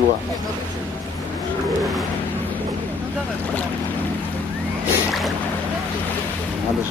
красиво. Надо же.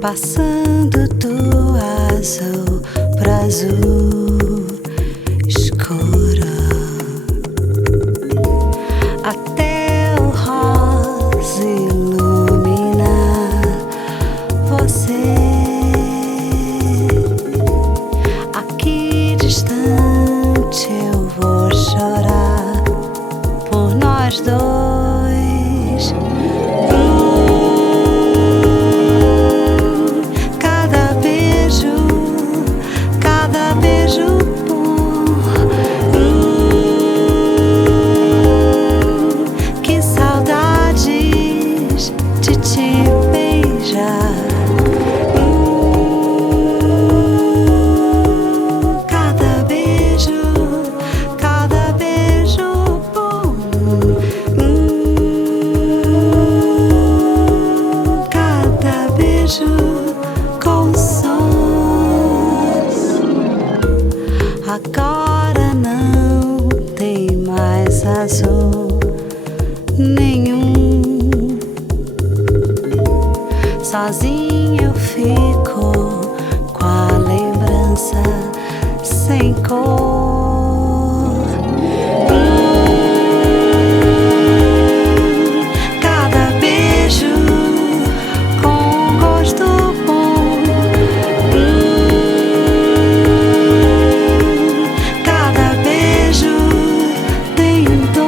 Passando do azul pra azul escuro, até o rosa iluminar você. Aqui distante eu vou chorar por nós dois. Agora não tem mais azul nenhum. Sozinho eu fico com a lembrança sem cor. Cada beijo com gosto bom. Cada beijo tem um dom.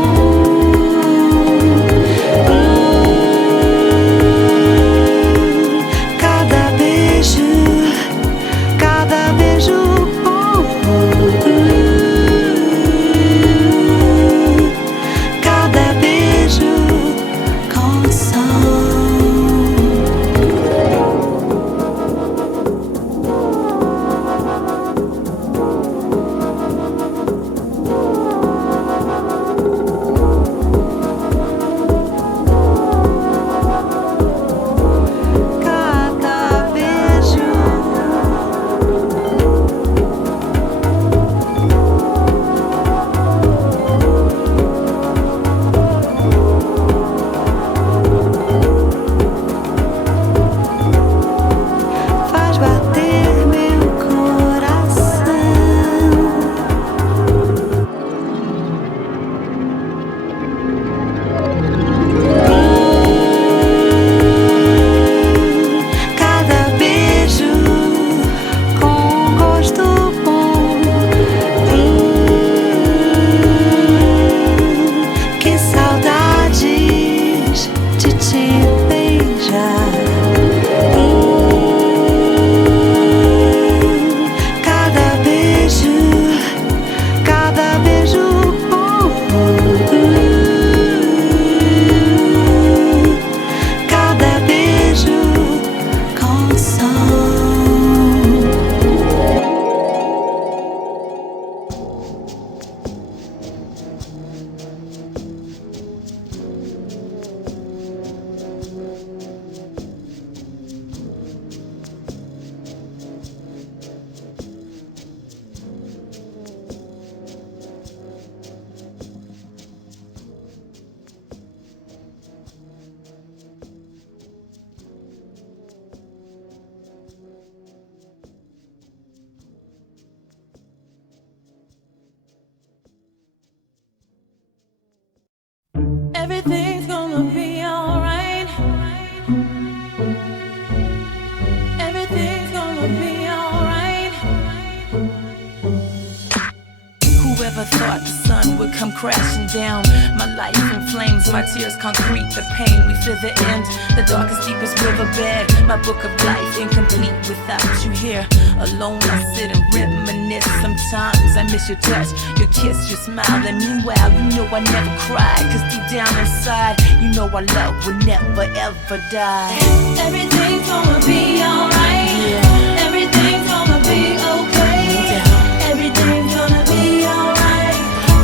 come crashing down. My life in flames, my tears concrete, the pain, we feel the end. The darkest, deepest riverbed, my book of life incomplete without you here. Alone I sit and reminisce. Sometimes I miss your touch, your kiss, your smile. And meanwhile, you know I never cry, cause deep down inside, you know our love will never ever die. Everything's gonna be alright. Yeah. Everything's gonna be okay. Yeah. Everything's gonna be alright.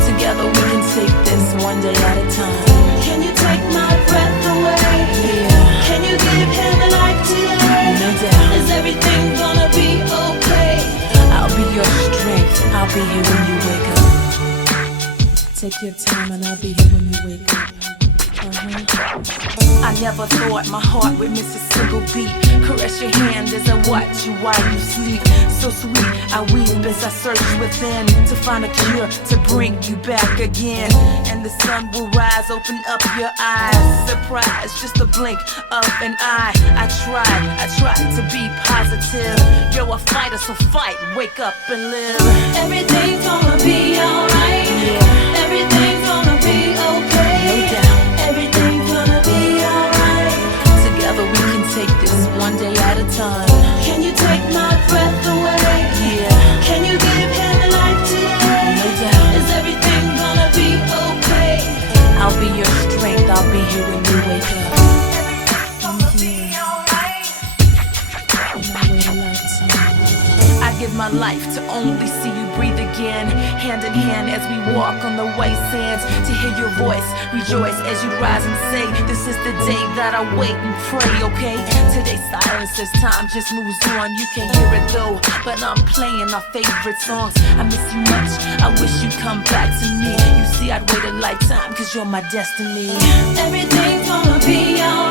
Together we can take this one day at a time. Can you take my breath away? Yeah. Can you give him a life today? No doubt. Is everything gonna be okay? I'll be your strength, I'll be here when you wake up. Take your time and I'll be here when you wake up. I never thought my heart would miss a single beat. Caress your hand as I watch you while you sleep. So sweet, I weep as I search within to find a cure to bring you back again. And the sun will rise, open up your eyes. Surprise, just a blink of an eye. I tried to be positive. You're a fighter, so fight, wake up and live. Everything's gonna be alright. Yeah. Everything's gonna be okay. No doubt. Everything's gonna be alright. Together we can take this one day at a time. Can you take my breath away? Yeah. Can you give him a life today? No doubt. Is everything gonna be okay? I'll be your strength, I'll be here when you wake up. Everything's gonna be alright. I give my life to only see you breathe again. Hand in hand as we walk on the white sands. To hear your voice, rejoice as you rise and say, this is the day that I wait and pray, okay? Today's silence as time just moves on. You can't hear it though, but I'm playing our favorite songs. I miss you much, I wish you'd come back to me. You see I'd wait a lifetime, cause you're my destiny. Everything's gonna be alright.